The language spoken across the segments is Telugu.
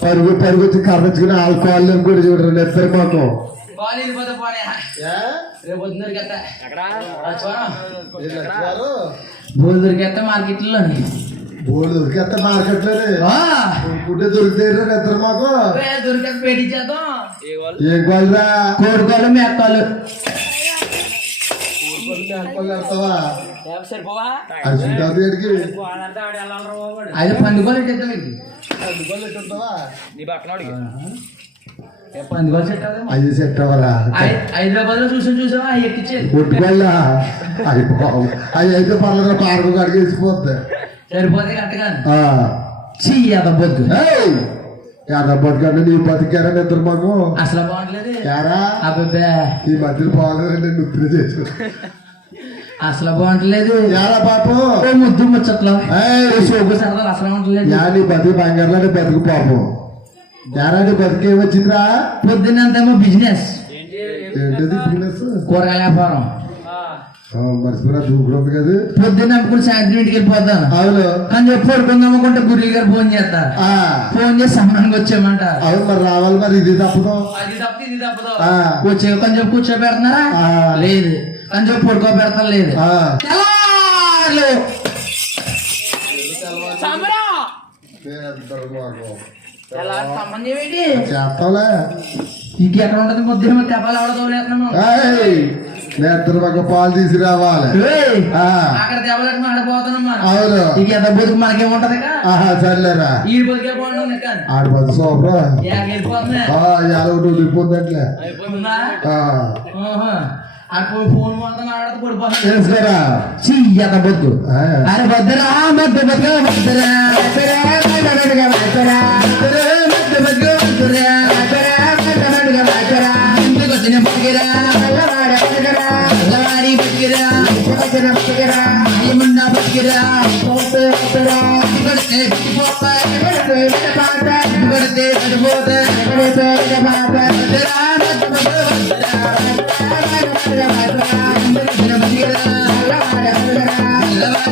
పరుగు పరుగు వచ్చి కర్రచ్చుకుని ఆల్కహాల్ కూడా చూడరు నెత్తరు మాకు బాల్ దొరికేస్తా దొరికితే మాకు దొరికేస్తే పెట్టించేద్దాం ఏం కోడుకోలు మేకాలు అయితే పండుగోలు అది సెట్ అవ్వరా హైదరాబాద్లో చూసాం చూసావా? అది అది అయితే పర్లేదు పార్కు కాడికి వేసిపోద్ది. సరిపోతే కరెక్ట్గా ఆ. చెయ్యద బొద్దు. ఏయ్! ఎర్రబొట్టుకంటే నీ బతికారా నిద్ర మాకు. అసలు అబ్బే ఈ మధ్యలో బాగాలేదండి నిద్ర చేసు అసలు బాగుంటలేదు. యారా పాపం ఓ ముద్దు ముచ్చట్లో. ఏయ్! ఓ సోపు సరదాలు అసలు ఉండలేదు యా నీ బతికి బంగారులో నీ బతుకు పాపం యారా నీ బతికి ఏమొచ్చిందిరా? పొద్దున్నంతేమో బిజినెస్ ఏంటది బిజినెస్ కూరగాయల వ్యాపారం. మర్చిపోయినా కదా. పొద్దున్న అమ్ముకుని సాయంత్రం ఇంటికి వెళ్ళిపోతాను. అవును. కానీ చెప్పి పడుకుందాం అనుకుంటే గురువు గారు ఫోన్ చేస్తారు. ఆ, ఫోన్ చేసి సమానంగా వచ్చామంటారు అవును మరి రావాలి మరి ఇది తప్పదు? అది తప్ప ఇది తప్పదు? ఆ. వచ్చే కొంచెం కూర్చోబెడుతున్నారా? ఆ. లేదు. కొంచెం పడుకోబెడతా లేదు చేస్తాంలే ఇంకెక్కడ ఉంటది ముద్దేమో తెప్పాలి ఎవడ తోలేస్తున్నాము! నిద్ర పాలు తీసుకురావాలి ఏయ్, ఆ, అక్కడ దెబ్బలకు మాడిపోతున్నాం అవును. ఇక ఎంత బతుకు మనకేముంటది ఆహా సర్లేరా. ఈ బతికే బాగుంటుంది కానీ ఆడిపోతే సూపరా. ఎలా ఒకటి చేసుకురా చెయ్యత బొద్దు. అరే భద్రా మధ్య బతుక భద్రా మధ్య బతుక భద్రా భద్రా మధ్య బతుక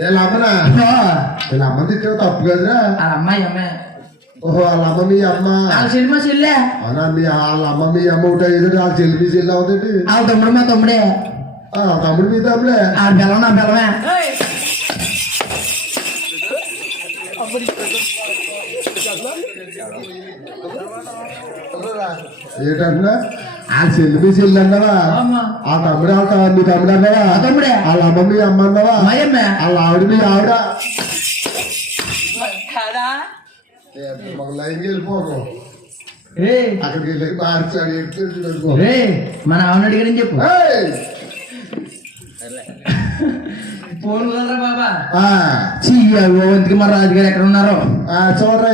ఇలా అమ్మనా ఇలా అమ్మని తిట్టావు తప్పు కదరా వాళ్ళ అమ్మాయి అమ్మ ఓహో వాళ్ళ అమ్మ మీ అమ్మ వాళ్ళ సినిమా చెల్లె అవునా మీ వాళ్ళ అమ్మ మీ అమ్మ ఒకటి అయ్యేది వాళ్ళ చెల్లి మీ చెల్లి అవుతుంది వాళ్ళ తమ్ముడు మా తమ్ముడే ఆ, తమ్ముడు మీ తమ్ముడే ఆ బెల్లం నా బెల్లమే ఏంటంటున్నా ఆ మీ అన్నావా. ఆ తమ్ముడు వాళ్ళ త- మీ తమ్ముడు అన్నావా? ఆ తమ్ముడే. వాళ్ళ అమ్మ మీ అమ్మ అన్నావా? మాయమ్మ. వాళ్ళ ఆవిడ. మీ ఆవిడ కాదా ఒక లైన్కి వెళ్ళిపోకు రే. అక్కడికి వెళ్ళి మార్చాడు ఎడుతు రే మన ఆవిడ అడిగాడని చెప్పు. ఫోన్ బాబా? రాజుగారు ఎక్కడ ఉన్నారు? చూడరా.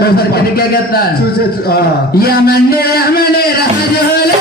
చూసే రాజోలా. రాజో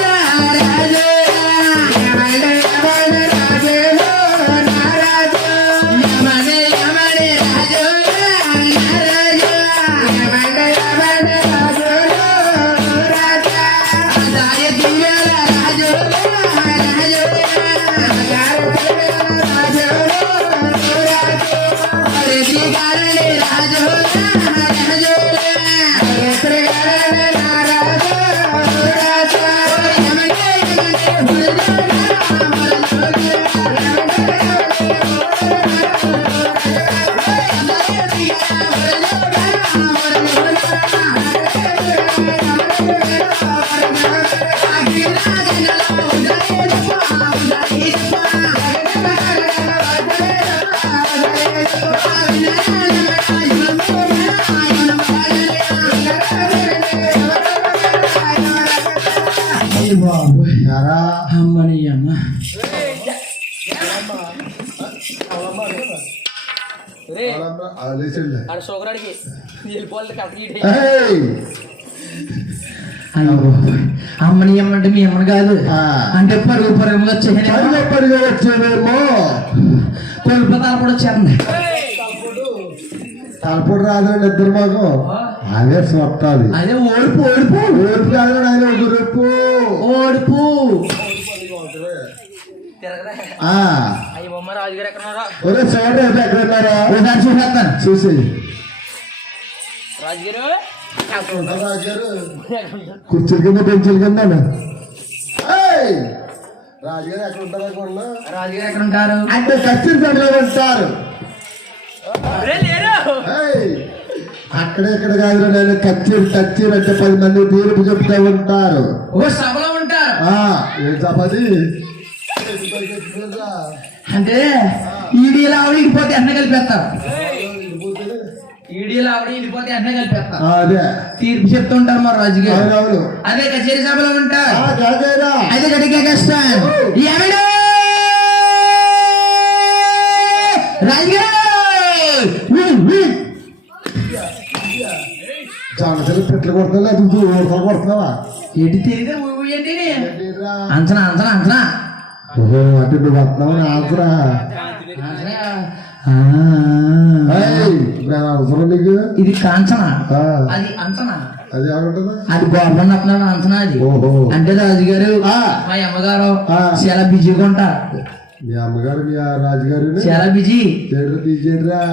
అమ్మని అమ్మంటే మీ అమ్మని కాదు. ఆ. అంటే పరుగు పరుగుగా వచ్చేసాను పరుగు పరుగు వచ్చేదేమో కొలుపు తల కూడా వచ్చేస్తుంది. తలపొడి రాదండి ఇద్దరు మాకు. అదే స్వప్తాది అదే ఓడిపు ఓడిపు. రేపు కాదు ఆయన ఓడిపు ఉన్నారా? ఒరే చూడండి ఎక్కడ ఉన్నారా? ఒకసారి చూసేస్తాను. చూసి రాజుగారు కుర్చీల కింద బెంచుల కింద ఏయ్! రాజుగారు ఎక్కడ ఉంటారా కొన్నా రాజుగారు ఎక్కడ ఉంటారు? అంటే పనిలో ఉంటారు! అక్కడ ఇక్కడ కాదు నేను. కచ్చీరు కచ్చీరు అంటే పది మంది తీర్పు చెప్తూ ఉంటారు. ఓ సభలో ఉంటారు. ఆ ఏం చపాతి అంటే ఈడీలు ఆవిడ ఇడిపోతే అన్న కలిపేస్తారు? ఈడీలు ఆవిడ అన్న కలిపేస్తారు అదే. తీర్పు చెప్తుంటారు మా అదే కచేరీ సభలో ఉంటారు. కష్టం ఎవడు పెట్లు కొడుతున్నా అది ఊడతలు కొడుతున్నావా? ఏంటి తెలియదు? అంచనా అంచనా అంచనా. ఓహో అంటే నువ్వు వస్తున్నావు ఆన్సరా? అంచనా. ఏయ్, నేను అవసరం నీకు? ఇది కాంచన? అది అంచనా? అది ఏమంటుందా అది గవర్నమెంట్ వస్తున్నాడు అంచనా అది. అంటే రాజుగారు. మా అమ్మగారు. చాలా బిజీగా ఉంటారు మీ అమ్మగారు మీ రాజుగారు చాలా బిజీ.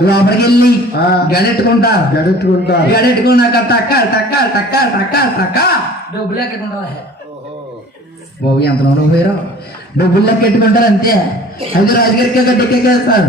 లోపలికి వెళ్ళి ఆ. గడెట్టుకుంటారు గడెట్టుకుంటారు గడెట్టుకున్నాక టక్క టక్క టక్క టక్క టక్క. డబ్బులు ఎక్కడుంటారు బాబు ఎంత నూనె పోయారు డబ్బులు లెక్కెట్టుకుంటారు అంతే. అది రాజుగారికి ఆ, కాదు.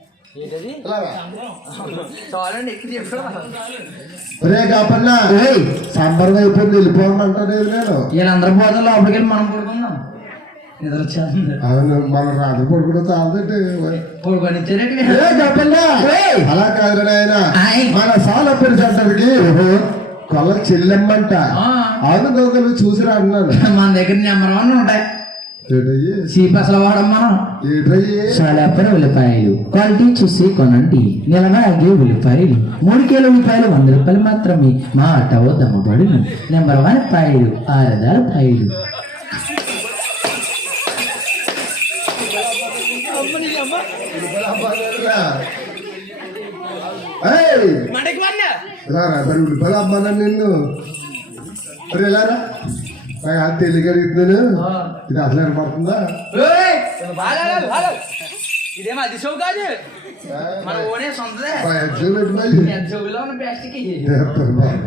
సంబరం అయిపోయింది వెళ్ళిపోమంటాను నేను వీళ్ళందరూ పోతే లోపలికి వెళ్ళి మనం పడుకుందాం. అవును మన రాత్రి పడుకుంటే ఏయ్. అలా కాదు నాయన. ఆయ్. మన సాల సెంటర్కి కొల్ల చెల్లెమ్మంట. ఆ. అవును దొంగలు చూసిరా అన్నాను మన దగ్గర నెంబర్ వన్ ఉంటాయి. ఏటయ్యి చాలాపర ఉల్లిపాయలు. క్వాలిటీ చూసి కొనండి. నిలవాగే ఉల్లిపాయలు. మూడు కిలో ఉల్లిపాయలు వంద రూపాయలు మాత్రమే. మా ఆటో దమ్మబడును నెంబర్ వన్ పాయలు ఆరదాల పాయలు. ఏయ్! మనకి వన్న. ఇలా రా మరి ఉల్లిపాయలు అమ్మాను నిన్ను మరి ఎలా రా నాకు అది తెలియక అడుగుతున్నాను ఇది అసలు ఏర్పడుతుందా ఇదేమో అది షో కాదు. మన ఓనే సొంతదే. చేస్తారు బాబు.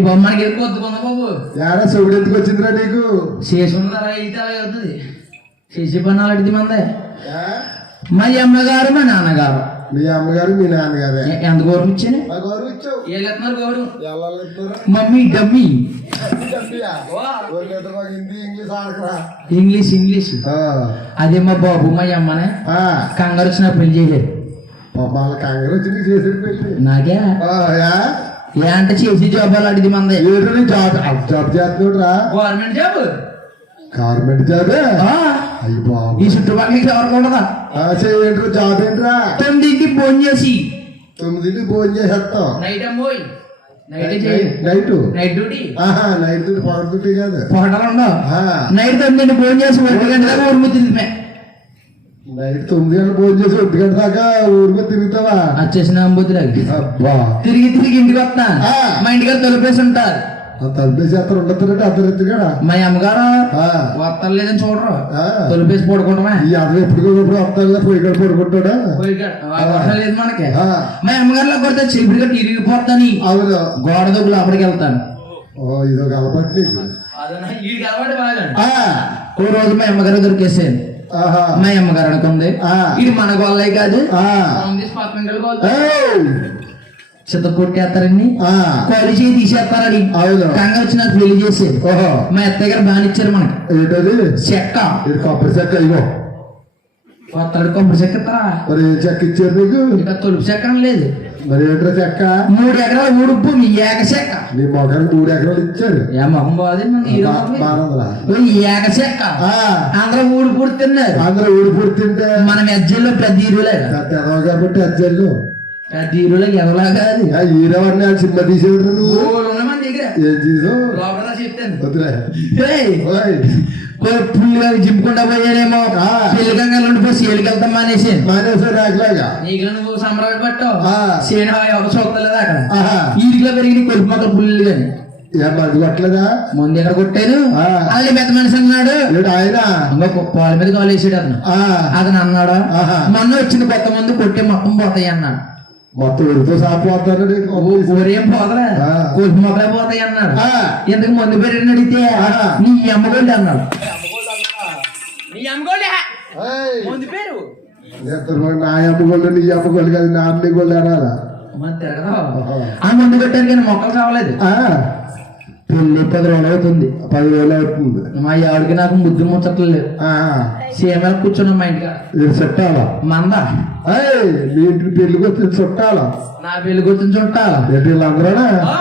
బొమ్మకి ఎక్కువ వద్దుకుందా బాబు? ఏడా ఎందుకు వచ్చిందిరా నీకు? అలా అయితే అలాగే అవుతుంది చేసి పని అలాంటిది మందే? మా అమ్మగారు మా నాన్నగారు. మీ అమ్మగారు మీ నాన్నగారే. ఎంత గౌరవం ఇచ్చాను? గౌరవం ఇచ్చావు. ఏళ్ళు ఎత్తున్నారు గౌరవం? Mummy dummy. English ఆడకరా. English English. ఆ, అదే మా బాబు మా అమ్మనే ఆ, కంగారు వచ్చిన పెళ్ళి చేయలేదు. పాప వాళ్ళ కంగారు వచ్చి నీకు చేసేది పెళ్ళి నాకే? ఏ అంటే చేసి జాబ్ అలాంటిది మందే. జాబ్? జాబ్ చేస్తున్నాడురా. గవర్నమెంట్ జాబ్ గవర్నమెంట్ జాబే అయ్యి బాబు ఈ చుట్టుపక్కల ఎవరికి ఉండదా? చేయండి జాబ్ ఏంట్రా తొమ్మిదింటికి ఫోన్ చేసి. తొమ్మిదింటికి భోజనం చేసేస్తాం నైట్ అమ్మోయ్ నైట్ నైట్ నైట్ డ్యూటీ ఆహా నైట్ డ్యూటీ పవర్ డ్యూటీ కాదు. ఉండవు. ఆ, నైట్ తొమ్మిదింటి ఫోన్ చేసి ఒంటి గంట దాకా ఊరు తిరిగితే నైట్ తొమ్మిది గంటలు భోజనం చేసి ఒంటి గంట దాకా ఊరి మీద తిరుగుతావా? వచ్చేసిన అబ్బా. తిరిగి తిరిగి ఇంటికి వస్తా. మా ఇంటికి తొలిపేసి ఉంటారు. ఆ తలుపే చేస్తారు ఉండతారంటే అర్ధరాత్రి కూడా మా అమ్మగారు ఆ, వస్తారు లేదని చూడరు. ఆ. తొలిపేసి పడుకుంటామే. ఈ అతను ఎప్పటికప్పుడు వస్తాడుగా పోయి ఇక్కడ పడుకుంటాడా? లేదు మనకి. ఆ, మా అమ్మగారిలో కొడితే చిరుపుడిగా తిరిగిపోతాని అవును. గోడ దొబ్బు లోపలికి వెళ్తాను. ఓ ఇదొక అలవాటు ఓ రోజు మా అమ్మగారు దొరికేసాను ఆహా. మా అమ్మగారు అనుకుంది. ఆ. ఇది మన గొల్లే కాదు. పక్కన! చిత్త కొట్టేస్తారని ఆ. కాలు చేయి తీసేస్తారని అవును. కంగా వచ్చి నాకు పెళ్ళి చేసేది. ఓహో. మా అత్తయ్య గారు బాగా ఇచ్చారు మనకి. ఏంటది? చెక్క. ఇది కొబ్బరి చెక్క ఇగో. కొత్తడు కొబ్బరి చెక్క? మరి చెక్క ఇచ్చారు నీకు? ఇంకా తొలుపు చెక్కడం లేదు. మరి ఏంట్రా చెక్క? మూడు ఎకరాల మూడు భూమి ఏక చెక్క. నీ మొఖానికి మూడు ఎకరాలు ఇచ్చారు ఏ మొహం బాది మన ఏక చెక్క. ఆ. అందరూ ఊడు పూడి తిన్నారు. అందరూ ఊడి పుడుతుంటే మన మెజ్జల్లో పెద్ద ఎదవ కాబట్టి అజ్జల్లు. హీరోలే కాదు ఆ సినిమా నువ్వు? ఓళ్ళు ఉన్న మన దగ్గర? ఏం చేసావు లోపల చెప్తాను. వద్దులే ఏయ్, ఓయ్, ఓ పుల్లిగా జింపుకుండా పోయానేమో. ఆ. పెళ్ళికంగా ఉండిపోయి సేలికి వెళ్తాం మానేసి. మానేశ్వర రాకలాగా. నీకు నువ్వు సంబరాలు పట్టావు. సేన ఒక చూడలేదు అక్కడ? పెరిగిన కొడుకు పుల్లు కానీ మంది కొట్టలేదా? ముందు ఎక్కడ కొట్టాను? ఆ. అల్లి పెద్ద మనిషి అన్నాడు. ఆయన? పాల మీద కాలు వేసాడు అతను అన్నాడు. మొన్న వచ్చింది కొత్త మంది కొట్టే మొత్తం పోతాయి అన్నాడు. మొత్తం ఉడితో సాపోతాడు ఊరేం ఆ. కొడుకు మొక్కలే పోతాయి అన్నాడు. ఎందుకు మందు పెరిగిన అడిగితే ఆహా. నీ అమ్మగోళ్ళు అన్నాడు. నీ అమ్మగోళ్ళే? ముందు పేరు? నా అమ్మగోళ్ళు నీ అమ్మగోళ్ళు కాదు నా అమ్మ గోళ్ళు అనాలా? మన తిరగదా? ఆ మందు పెట్టారు కానీ మొక్కలు కావలేదు? ఆ, పెళ్ళి పది రోజులు అవుతుంది. పదివేలు అవుతుంది. మా ఆవిడకి నాకు ముద్దు ముచ్చట్లు లేవు. ఆ, సీఎంఎల్ కూర్చున్నాం మా ఇంటికి ఇది చుట్టాలా? మంద? మీ ఇంటికి పెళ్ళికి వచ్చి చుట్టాలా? నా పెళ్ళి కూర్చుని చుట్టాలి? ఆ,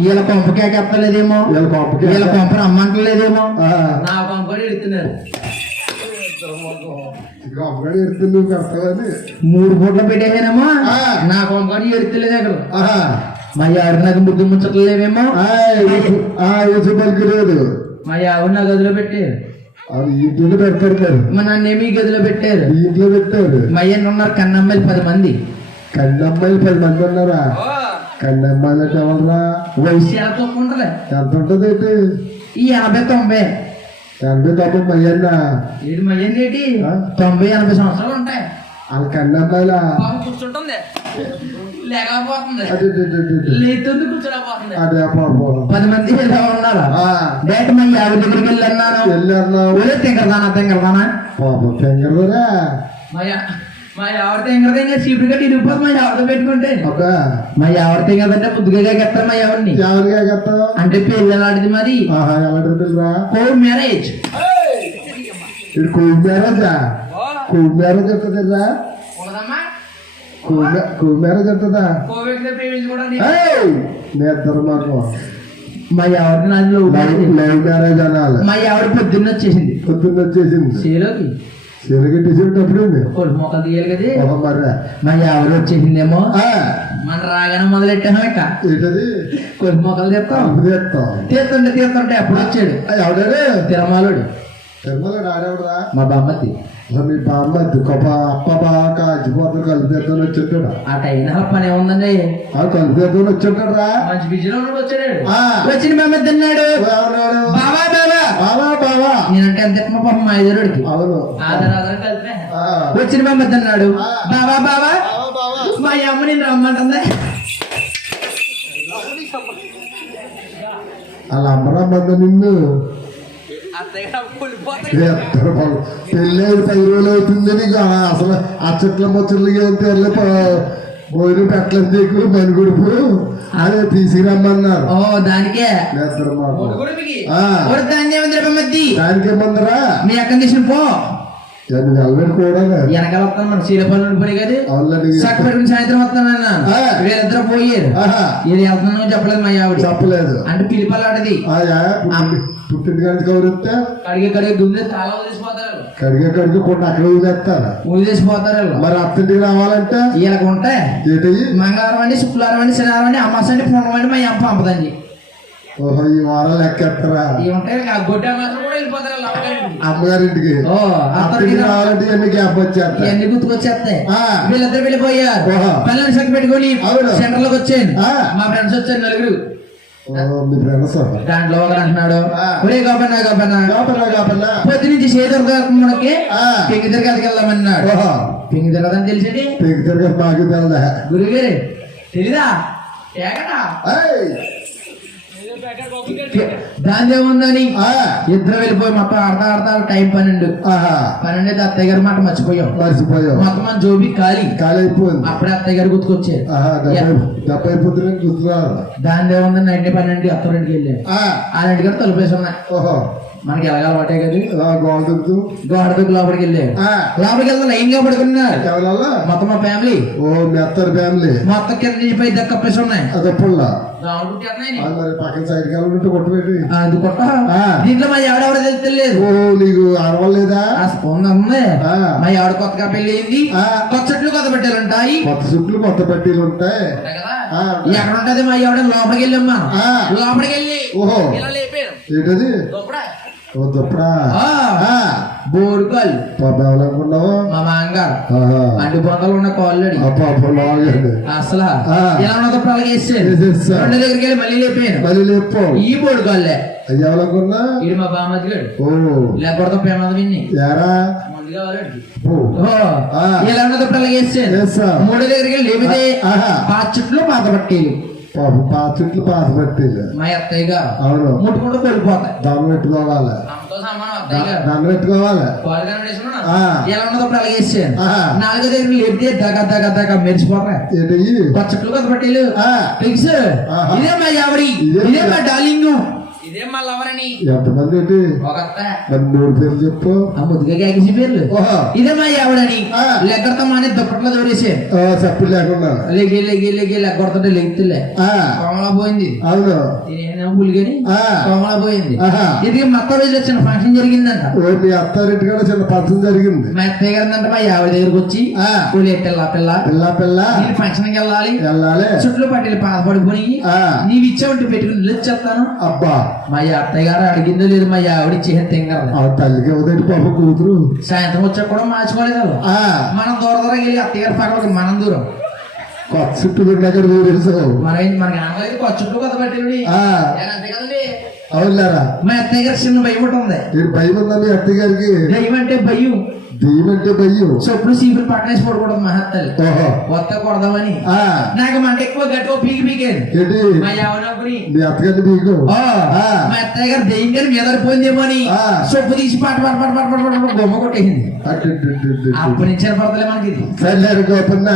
వీళ్ళ కొంప కేక ఎత్తలేదేమో? వీళ్ళ కొంపకి వీళ్ళ కొంప రమ్మంటలేదేమో? ఆ, నా కొంప కూడా ఎడుతున్నారు. మూడు పూట్ల పెట్టేసానేమో. నా కొంప కూడా ఎడుతులేదు అక్కడ. ఆహా. మా ఆవిడ నాకు ముద్దు ముచ్చట్లు లేవేమో ఆ, యేసు- ఆ యేసు పలికి లేదు మా ఆవిడ నా గదిలో పెట్టారు. అది ఇంట్లో పెడతారు మరి. మా నన్నేమి గదిలో పెట్టారు? ఇంట్లో పెట్టారు. మా అయ్యన్న ఉన్నారు కన్నమ్మాయిలు పది మంది. కన్నమ్మాయిలు పది మంది ఉన్నారా? కన్నమ్మాయిలు అంటే ఎవరా వయసు ఎలా తొక్కుంటది ఎంత ఉంటుంది ఏంటి ఈ ఎనభై తొంభై. ఎనభై తొంభై మయ్యన్న ఏడు మా అయ్యంది ఏంటి? తొంభై ఎనభై సంవత్సరాలు ఉంటాయి. వాళ్ళ కన్నమ్మాయిలా? కూర్చుంటుంది. లేకపోతుంది. లేతుంది కూర్చోలేకపోతుంది అదే పది మంది ఇలా ఉన్నారా? ఆ, డైరెక్ట్ మా ఆవిడ దగ్గరికి వెళ్ళి అన్నాను పాపం మా తింగర తింగర చీపురు కట్టి ఇరిగిపోతుంది మా ఆవిడ పెట్టుకుంటే. మా ఆవిడ తింగరదంటే ముద్దుగా గెత్తారు మా ఆవిడని ఎవరిగా కట్టావు అంటే పెళ్ళి ఎలాంటిది మరి? ఎలా మ్యారేజ్. ఇది కోడి మ్యారేజా? ఏయ్! మీ ఇద్దరు మాకు. మా లవ్ లైవ్ మ్యారేజ్. అనాలి. మా ఆవిడ పొద్దున్న వచ్చేసింది? పొద్దున్న వచ్చేసింది. చేలోకి? తీయాలి కదా. మర్ర. మా వచ్చేసిందేమో? ఆ, మన రాగానే మొదలెట్టాము ఇక. ఏంటది? కొడుకు మొక్కలు తీస్తాం. అప్పు చేస్తాం తీస్తుంటే తీస్తుంటే అప్పుడు వచ్చాడు. ఎవడాడు? తిరమాలుడు. తిరుమల రాడేవడరా మా బామ్మతి అసలు మీ బామ్మ దుఃఖప అప్ప బాగా కాల్చిపోతాడు కలిపేద్దాం వచ్చేటాడు ఆ టైం పని ఏముందండి? ఆ కలిపేద్దాం వచ్చేటాడు రా మంచి బిజీలో ఉన్నాడు వచ్చాడు. ఆ. వచ్చిన బామ్మతి తిన్నాడు. బాబా బాబా బావా బావా. నేనంటే ఎంత ఎక్కువ పాపం మా ఎదురుడికి అవును. ఆధార్ ఆధార్ కలిపే. ఆ. వచ్చిన. బాబా బాబా బావా బావా. మా అమ్మ నేను రమ్మంటుంది. వాళ్ళ అమ్మరమ్మంద నిన్ను అత్తయ్య కూలిపోతాయి ఎత్తరు బాబు. పెళ్ళి అయిన పది రోజులు అవుతుంది నీకు అసలు ఆ చెట్ల ముచ్చట్లు ఏం తెరలే పోయిన పెట్టలేదు నీకు మనుగుడుపు అదే తీసుకురమ్మన్నారు. ఓ దానికే? బామ్మతి దానికేమందరా మీ అక్కడి తీసిన పో. వెనకాల వస్తాను మన చీలపల్లి ఉండిపోయి కదా. అవునండి సక్ పెట్టుకుని సాయంత్రం వస్తానన్న. వీళ్ళిద్దరు పోయారు. ఇది వెళ్తున్నాను చెప్పలేదు మా ఆవిడ. చెప్పలేదు. అంటే పిలిపలాడది కానీ కౌరిస్తే కడిగి కడిగి దున్నే తాళం వదిలేసిపోతారు. కడిగే కడిగి కొన్ని అక్కడ వదిలేస్తారు. వదిలేసిపోతారు వీళ్ళు. మరి అత్తింటికి రావాలంటే? వీళ్ళకి ఉంటే ఏంటి మంగళవారం అండి శుక్రవారం అండి శనివారం అండి అమాస అండి పూర్ణం అండి మా అమ్మ పంపదండి. ఓహో ఈ అమ్మగారింటికి. రావాలంటే గ్యాప్ వచ్చేస్తాయి? గుర్తుకొచ్చేస్తాయి. వీళ్ళిద్దరు వెళ్ళిపోయారు. పిల్లల్ని పెట్టుకొని అవును. సెంటర్లోకి వచ్చాను. ఆ. మా ఫ్రెండ్స్ వచ్చారు నలుగురు. దాంట్లో అంటున్నాడు. ఒరే గోపన్న గోపన్న కాపలా కాపలా పొద్దు నుంచి చేతులు మనకి వెళ్దామన్నాడు తిరగదని తెలిసింది? మాకు తెలదా? గురుగారు తెలీదా? ఏకటా దాని ఏముందని ఇద్దరు వెళ్ళిపోయి మొత్తం ఆడతా ఆడతా టైం పన్నెండు. ఆహా. పన్నెండు అయితే అత్తయ్య గారి మాట మర్చిపోయాం. మర్చిపోయావు మొత్తం మన జోబి ఖాళీ. ఖాళీ అయిపోయింది అప్పుడే అత్తయ్య గారు గుర్తుకొచ్చారు. డెబ్బై డెబ్బై పొద్దున గుర్తున్నారు దాని ఏముంది నైన్టీ పన్నెండు అత్తరింటికి ఆ, ఆ ఇంటికి తలుపేసి ఉన్నాయి ఓహో. మనకి ఎలాగ అలవాటే కదా? గోడ గోడ దగ్గర లోపలికి వెళ్ళారు ఆ, లోపలికి వెళ్తే లైన్గా పడుకున్నారు మొత్తం మా ఫ్యామిలీ. ఓ మీ అత్తర్ ఫ్యామిలీ. మొత్తం కింద నుంచి పై దక్కప్పేసి ఉన్నాయి. అదే పుల్ల. పక్కన సైడ్ కొట్టుపెట్టి అది కొట్ట. దీంట్లో మా ఎవడెవరో తెలియలేదు. ఓ నీకు అరవలేదా ఆ స్పూన్ ఉంది ఆ. మా ఆవిడ కొత్తగా పెళ్ళి అయింది. కొత్త చెట్లు కొత్త పెట్టాలంటాయి కొత్త చుట్లు కొత్త పట్టీలు ఉంటాయి. ఎక్కడ ఉంటది మా ఆవిడ లోపలికి వెళ్ళమ్మా? ఆ. లోపలికి వెళ్ళి ఓహో. ఇలా ఏంటది? ఓ దుప్పడా పాప ఎవరనుకున్నావు మా మాంగారు. అంటి బొందలు ఉన్న లాగండి అసలు. ఇలా. రెండు దగ్గరికి వెళ్ళి మళ్ళీ లేపాను మళ్ళీ లేపు. ఈ బోరుకల్లే అది ఎవరనుకున్నా ఇది మా బామ్మది ఓ. లేకపోతే. ఓ, ఆ. ఇలా ఉన్నప్పుడు అలాగే వేసాను వేసా. మూడో దగ్గరికి వెళ్ళి లేపితే. పాత పాప పాత చుట్లు పాత పట్టీలు మా అత్తయ్య గారు. అవును. ముట్టుకుంటూ వెళ్ళిపోతాయి దాన్ని పెట్టుకోవాలి? దాన్ని పెట్టుకోవాలి. ఎలా ఉన్నప్పుడు అలాగే ఆహా. నాలుగో దగ్గర లేపితే దగ దగ దగ మెరిసిపోతాయి. ఏంటి? పచ్చట్లు కొత్త పట్టేలు. ఫిక్స్. ఇదే మా ఇదే మా డార్లింగ్. ఇదే మళ్ళీ ఎవరని ఎంతమంది ఏంటి మూడు పేర్లు చెప్పు. ఆ ముద్దుగా పేర్లు. ఇదే మా యావడని ఆ. లెక్కడతో మానే దుప్పట్లో దూరేసాను ఆ, చప్పుడు లేకుండా. లెగి లెగి లెగి లెగ్గొడుతుంటే లెగుతులే. ఆ, కోమలా పోయింది. అవును. పులిగని ఆ. కోమలా పోయింది. ఆహా. ఇది మొత్తం రోజు వచ్చిన ఫంక్షన్ జరిగిందంట. మీ అత్తారింటి కూడా చిన్న జరిగింది. మా అత్తయ్య గారు మా యావిడ దగ్గరకు వచ్చి ఆ. "ఓలే పిల్ల పిల్ల. పిల్ల పిల్ల. నేను ఫంక్షన్కి వెళ్ళాలి. వెళ్ళాలి. చుట్లు పట్టిలు బాధపడిపోయి ఆ. నీవు ఇచ్చావంటే పెట్టుకుని లేచేస్తాను అబ్బా. మా అత్తయ్య గారు అడిగిందో లేదు మా ఆవిడ ఇచ్చేది తింగరదు ఆ తల్లికి అవుతాడు పాప కూతురు సాయంత్రం వచ్చాక కూడా మార్చుకోలేదు మనం దూర దూరం వెళ్ళి అత్తయ్య గారి పక్కన మనం దూరం కొత్త చుట్టూ దగ్గర ఊరేసావు మన మనకి కొత్త చుట్టూ కొత్త కదండి అవునులేరా మా అత్తయ్య గారు చిన్న భయం మీరు భయం ఉందా మీ అత్తయ్య గారికి దయ్యం అంటే భయం దెయ్యం అంటే భయం చెప్పుడు సీపులు పక్కనేసి పడుకోవడం మహత్తల్లి ఓహో కొత్త కొడదామని నాకు మంట ఎక్కువ గట్టిగా పీకి పీకేది మా యావనప్పుడు మీ అత్తగారిని ఆ, ఆ. మా అత్తయ్య గారు దెయ్యం గారు మెదడిపోయిందేమో అని. సొప్పు తీసి పాట పాట పాట పాట పాట పాట బొమ్మ కొట్టేసింది. అప్పటి నుంచి పడతలే మనకి సర్లేరు గోపన్న.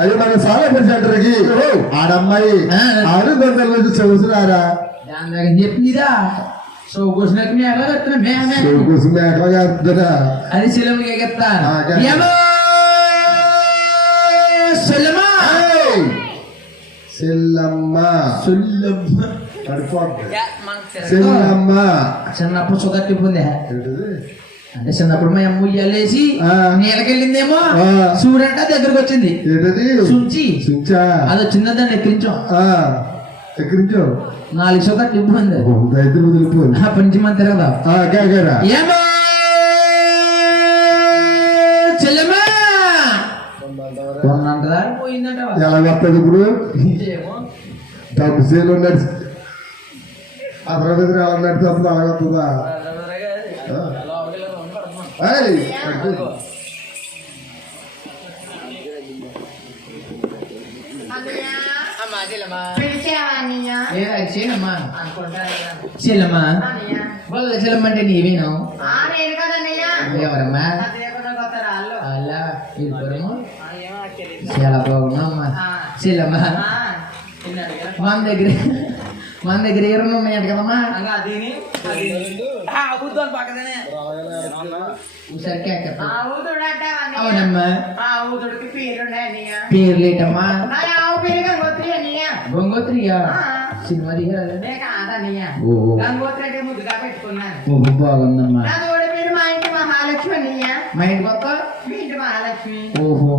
అది మన సాలపడి సెంటర్కి ఆడమ్మాయి. ఆరు గంటల నుంచి చదువుతున్నారా దాని చెప్పిందిరా సో కూర్చున్నట్టు మేము ఎలా కడుతున్నా మే మే కోసం మేకలుగా ఆడుతుందా అది సెలవులకి ఎగెత్తాను సెల్లమ్మ సెల్లమ్మ. సెల్లమ్మ చిన్నప్పుడు సుగట్టి పొందే ఏంటిది? అంటే చిన్నప్పుడు మా అమ్మ ఉయ్యాలేసి. నీళ్ళకెళ్ళిందేమో ఆ. సూర్యంట దగ్గరకు వచ్చింది ఏంటది? సుంచి. సించా. అది వచ్చిందా దాన్ని ఎక్కించాం ఆ, ఎక్కడించో నాలుగు సుగట్టి ఇబ్బంది దైత్యం వదిలిపోయింది. అప్పటి నుంచి మన తిరగదా ఆ, కాకరా ఏమో? చెల్లెమ్మా! కొన్నంటదా పోయిందంట ఎలా వస్తుంది ఇప్పుడు? ఏమో డబ్బు సేలు నడిచి అతని దగ్గర ఎలా నడిచేస్తుంది అలా వస్తుందా? చెల్లెమ్మా పిలిచావన్నయ్య ఏ చెల్లమ్మా చెల్లమ్మా వాళ్ళ చెల్లమ్మ అంటే నీవేను ఆ నేను కదన్నయ్య ఎవరమ్మా లేకుండా కొత్త రాళ్ళు అలా ఇద్దరము చాలా బాగున్నామ్మా చెల్లమ్మా మన దగ్గర మన దగ్గర ఏమన్నా ఉన్నాయంట కదమ్మా అవునమ్మా పేరు గంగోత్రి అన్నయ్య గంగోత్రియా ఆ, సినిమా ఓహో బాగుందమ్మా మా ఇంటి మహాలక్ష్మి ఓహో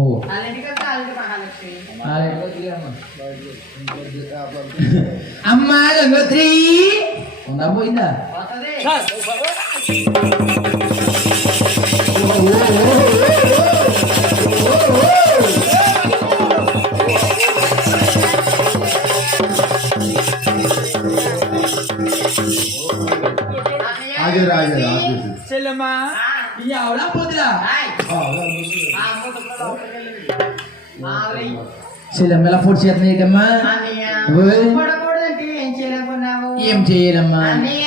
ఇంటికి వస్తే వాళ్ళ ఇంటి మహాలక్ష్మి వాళ్ళ ఇంటి కొత్తగా అమ్మా. అమ్మా గంగోత్రి ఉందా పోయిందా వస్తుంది అన్నయ్య, ఆగేరా ఆగేరా ఆగేసి చెల్లెమ్మా ఆ, ఈ ఆవిడ పోతురా చెల్లెమ్మ అన్నయ్య ఓయ్. పడకూడదంటే ఏం చేయాలమ్మా? అన్నయ్య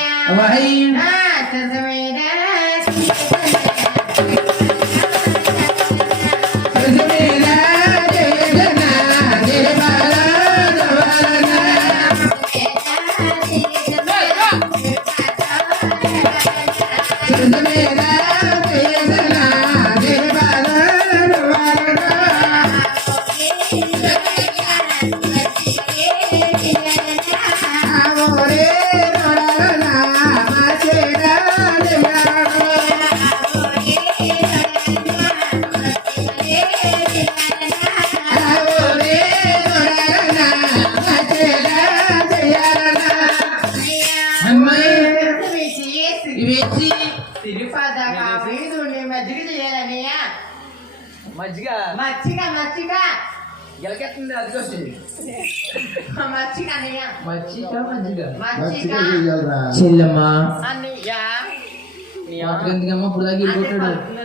ఎందుకమ్మా? ఇప్పుడు దాకా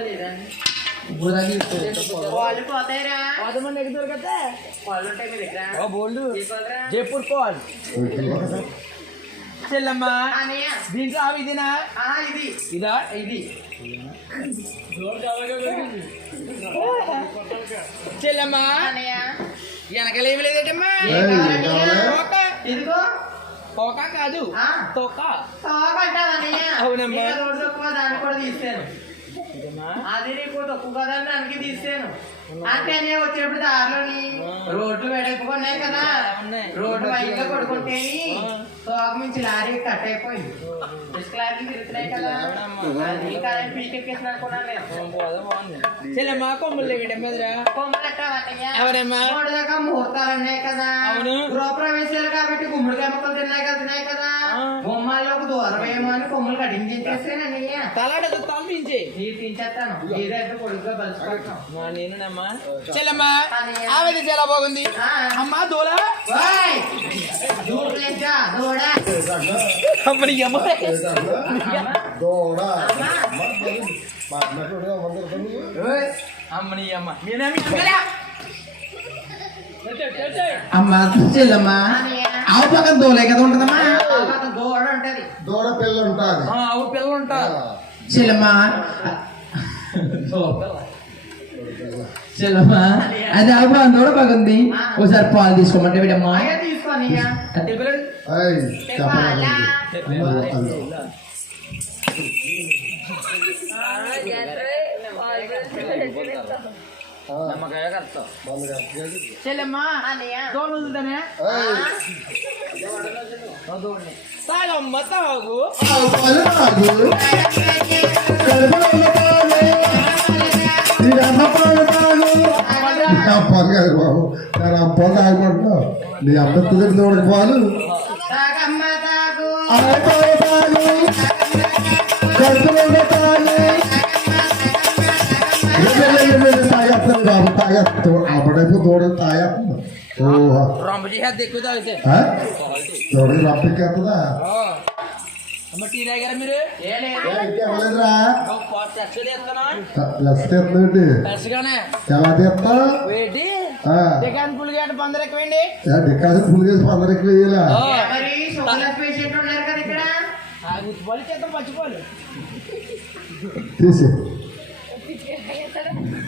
లేదా? ఇప్పుడు దాకా పోదురా? జైపూర్ కోల్ చెల్లమ్మ దీంట్లో అవి ఇదేనా? ఇది. ఇదా? ఇది. చెల్లమ్మ వెనకలేమి లేదటమ్మా? ఇదిగో. తోక కాదు ఆ. తోక తోకంటావన్నయ్య అవునమ్మా. ఇంకా రోడ్డు తక్కువ దాన్ని కూడా తీసాను అది నీకు తక్కువ కదా అని దానికి తీసాను అంటే అన్నయ్య వచ్చేప్పుడు దారిలోని రోడ్లు వెడైపోయి కదా ఉన్నాయి. రోడ్డు వైపుగా కొడుకుంటేని ఆ. తోక మించి లారీ కట్ అయిపోయింది ఇసుక లారీలు తిరుగుతున్నాయి కదా అది కరెంట్ పీకెక్కేసిన అనుకున్నాను నేను చెల్లమ్మ కొమ్ములు లేవిట మీదరా కొమ్మలెట్టావన్నయ్య ఎవరమ్మా? మూడు దాకా ముహూర్తాలు ఉన్నాయి కదా అవును. గృహప్రవేశాలు కాబట్టి గుమ్మడికాయ ముక్కలు తిన్నాయి కదా తిన్నాయి కదా. ఆ. గుమ్మాల్లోకి దూరం ఏమో అని కొమ్ములు కటింగ్ చేసేసానన్నయ్య తలాడదు తమ్మించి నీరు తించేస్తాను ఏదైతే కొడుకుగా బలుచుకుంటాం నేనునమ్మా. చెల్లమ్మ. ఆవిడ చాలా బాగుంది. అమ్మా దూల. అమ్మని అమ్మ దూడ. అమ్మని అమ్మ నేనేమి. అమ్మ చెల్లమ్మ. ఆవు పక్కన దోలే కదా ఉంటదమ్మా. దూడ ఉంటది దూడ పిల్ల ఉంటుంది. ఆ, ఆవు పిల్లలు ఉంటారు చెల్లమ్మ చెల్లమ్మ అది ఆవు పక్కన దూడ బాగుంది ఒకసారి పాలు తీసుకోమంటే వీడమ్మా. అయ్యా తీసుకోనయ్యా. చెప్పాలా? చెప్పండి చెల్లెమ్మ. దోలు వదులుతానే తాగమ్మ తాగు. బాబు నేను అమ్మ తాగమంటున్నావు నీ అమ్మ కుదిరి దూడకి పాలు తాగమ్మ తాగు తాగు. బాబు తాగేస్తాను అప్పుడైపు దూడ తాగేస్తుంది ఓహో రొంప చేసేది ఎక్కువ తాగితే దూడ రప్పికెత్తదా అమ్మ టీ తాగారా మీరు ఏ లేదు ఇంకెవలేదురా టెస్ట్ చేస్తానా లెస్ తీస్తుందండి టెస్ట్గానే ఎలా తీస్తా వేటి ఆ, చికెన్ పులిగేట పందరు ఎక్కువండి ఏ డికాషన్ ఫుల్ చేసి అందరికి వేయాలా మరి షుగర్ పేషెంట్ ఉన్నారు కదా ఇక్కడ ఆ గుర్తుపాలు చేద్దాం పచ్చిపోలు తీసి అమ్మా చికెన్ మేడర్ లేదు ఏంటది మేడం మేడం ఉంటుందేమో ఒరే నిద్ర మాకు ఒరే తెలిసిపోయి నీళ్ళు కొట్టాలరా ఏ పొదిగి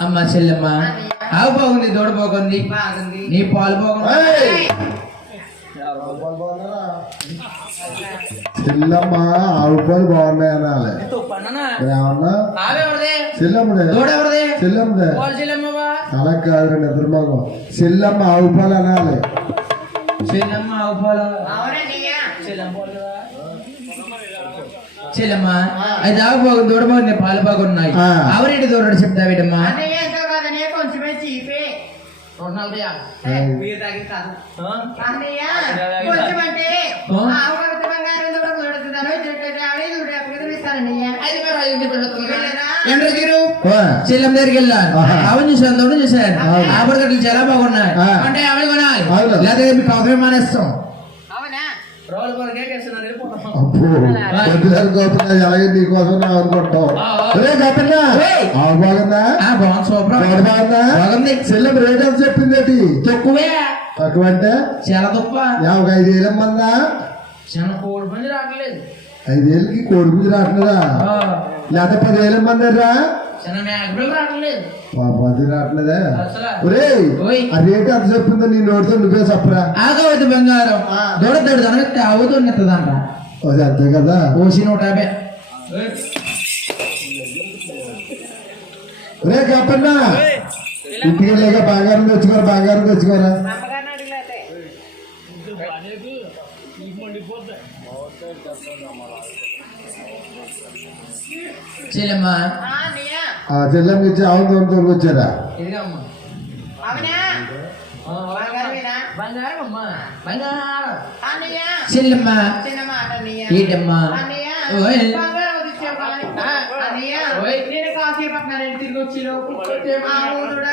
అమ్మ చెల్లమ్మ ఆవు బాగుంది దూడ బాగుంది బాగుంది నీ పాలు బాగుంది ఏయ్! చెల్లమ్మ ఆవు పాలు బాగున్నాయి అనాలి తుప్పన్నా ఏమన్నా ఆవెవరిదే చెల్లమ్మడే దూడ ఎవరిది చెల్లమ్మడే వాళ్ళు చెల్లెమ్మవా అలా కాదు నిద్ర మగం చెల్లమ్మ ఆవు పాలు అనాలి చెల్లమ్మ ఆవు పాలు అవునన్నయ్య చెల్లెమ్మ పాలు కదా చెల్లమ్మా ఆ. అది దాకా బాగుంది దూడ బాగుంది పాలు బాగున్నాయి. ఆవిరేంటి దూడ చెప్తావేటమ్మా. చెల్లెమ్మ దగ్గరికి వెళ్ళాను. ఆవిడ చూసాను దూడ చూశాను అవును. ఆవిడ చాలా బాగున్నాయి. అంటే ఆవిడ కొనాలి. మీకు అవసరం మానేస్తాం. అలాగే నీకోసం అనుకుంటాం. రే బాగుందా? బాగుంది చెల్లెం రేట్ ఎంత చెప్పింది తక్కువే. తక్కువ అంటే? చాలా తప్ప ఒక ఐదు వేలు మందా చిన్న కోడి పని రావట్లేదు. కోడి లేకపోతే పదివేలు మేకపిల్లలు రావట్లేదు పాపం అది రావట్లేదా. ఓయ్. ఆ రేట్ ఎంత చెప్పిందో నీ నోటితో నువ్వే చెప్పరా? ఆగవద్దు బంగారం. ఆ. దూడ దూడ దొరకతే అవుతుంది ఎత్తదంట అది అంతే కదా? ఓసి నూట యాభై. రే ఇంటికి లేక బంగారం తెచ్చుకోరా బంగారం తెచ్చుకోరా? అడిగితే చెల్లెమ్మా చెల్లెమ్మ ఇచ్చి ఆవును తోడుకొని వచ్చారా అవునా? చెల్లెమ్మ. ఏంటమ్మా? తిరిగి వచ్చి లోపు ఆ. ఊరుడా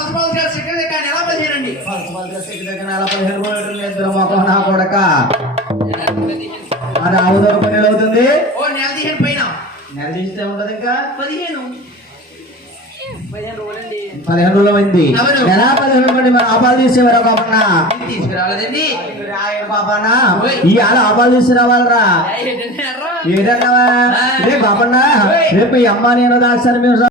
అవతల కొండలు అవుతుంది. ఓ నెల దిహేను పైన. నెల తీస్తే ఉంటది ఇంకా. పదిహేను. పదిహేను రోజులు అయింది. ఎలా పదిహేను మన ఆపాలు తీసేవారు తీసుకురాలేదండి బాపన్న ఈ ఆడ ఆపాలు తీసుకురావాలరా? ఏదన్నావా రే బాపన్న రేపు ఈ అమ్మ నేను దాచాను మేము